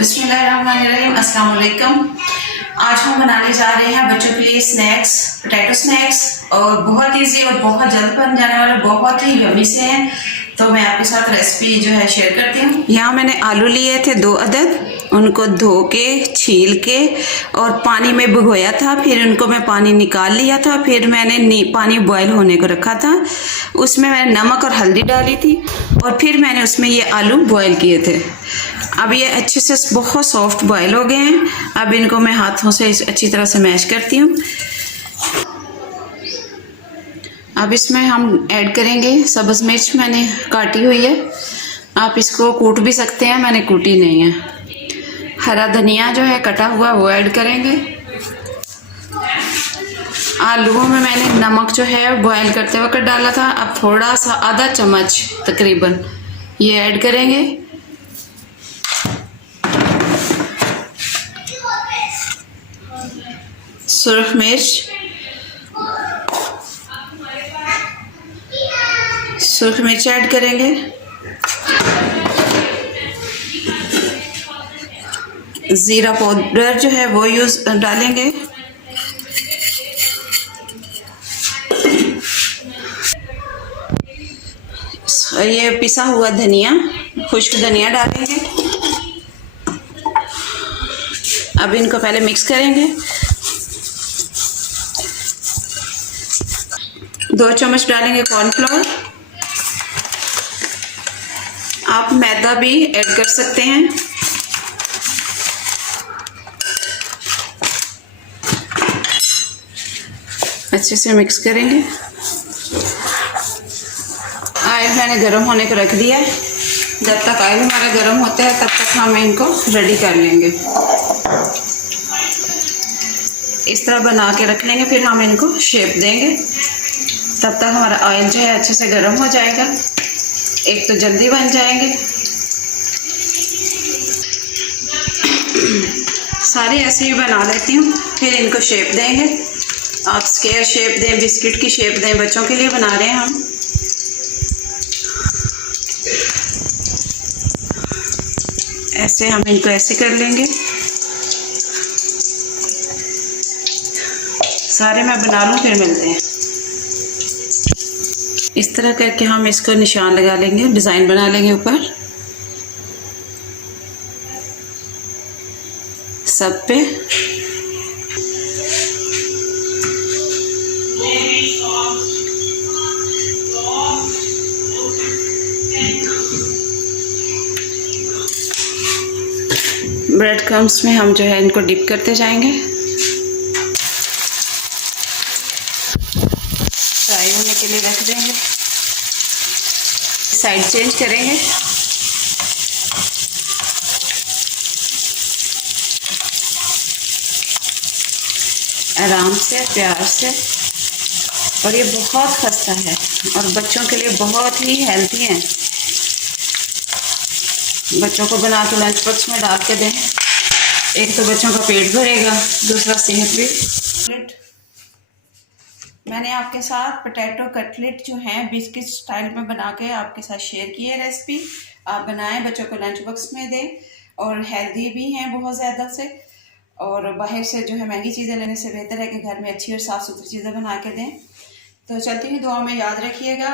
बिस्मिल्लाहिर्रहमानिर्रहीम, अस्सलाम वालेकुम। आज हम बनाने जा रहे हैं बच्चों के लिए स्नैक्स, पोटैटो स्नैक्स, और बहुत इजी और बहुत जल्द बन जाने वाला, बहुत ही यम्मी से हैं। तो मैं आपके साथ रेसिपी जो है शेयर करती हूँ। यहाँ मैंने आलू लिए थे 2 अदद, उनको धो के छील के और पानी में भिगोया था। फिर उनको मैं पानी निकाल लिया था। फिर मैंने पानी बॉयल होने को रखा था, उसमें मैंने नमक और हल्दी डाली थी और फिर मैंने उसमें ये आलू बॉयल किए थे। अब ये अच्छे से बहुत सॉफ्ट बॉयल हो गए हैं। अब इनको मैं हाथों से अच्छी तरह से मैश करती हूँ। अब इसमें हम ऐड करेंगे सब्ज़ मिर्च, मैंने काटी हुई है। आप इसको कूट भी सकते हैं, मैंने कूटी नहीं है। हरा धनिया जो है कटा हुआ वो ऐड करेंगे। आलूओं में मैंने नमक जो है बॉयल करते वक्त डाला था। अब थोड़ा सा आधा चम्मच तकरीबन ये ऐड करेंगे। सुरख मिर्च, सुरख मिर्च ऐड करेंगे। ज़ीरा पाउडर जो है वो डालेंगे। ये पिसा हुआ धनिया, खुश्क धनिया डालेंगे। अब इनको पहले मिक्स करेंगे। 2 चम्मच डालेंगे कॉर्नफ्लोर। आप मैदा भी ऐड कर सकते हैं। अच्छे से मिक्स करेंगे। ऑयल मैंने गर्म होने को रख दिया है। जब तक ऑयल हमारा गर्म होता है तब तक हम इनको रेडी कर लेंगे। इस तरह बना के रख लेंगे, फिर हम इनको शेप देंगे। तब तक हमारा ऑयल जो है अच्छे से गर्म हो जाएगा। एक तो जल्दी बन जाएंगे। सारे ऐसे ही बना लेती हूँ, फिर इनको शेप देंगे। आप स्क्वायर शेप दें, बिस्किट की शेप दें, बच्चों के लिए बना रहे हैं हम। ऐसे हम इनको ऐसे कर लेंगे। सारे मैं बना लूँ फिर मिलते हैं। इस तरह करके हम इसको निशान लगा लेंगे, डिज़ाइन बना लेंगे ऊपर सब पे। ब्रेड क्रम्स में हम जो है इनको डिप करते जाएंगे। फ्राई होने के लिए रख देंगे। साइड चेंज करेंगे। आराम से, प्यार से। और ये बहुत खस्ता है और बच्चों के लिए बहुत ही हेल्दी है। बच्चों को बना के लंच बॉक्स में डाल के दें। एक तो बच्चों का पेट भरेगा, दूसरा सेहत भी। मैंने आपके साथ पोटैटो कटलेट जो हैं बिस्किट स्टाइल में बना के आपके साथ शेयर की है रेसिपी। आप बनाएं, बच्चों को लंच बॉक्स में दें और हेल्दी भी हैं बहुत ज़्यादा से। और बाहर से जो है महंगी चीज़ें लेने से बेहतर है कि घर में अच्छी और साफ़ सुथरी चीज़ें बना के दें। तो चलती हुई दुआ में याद रखिएगा।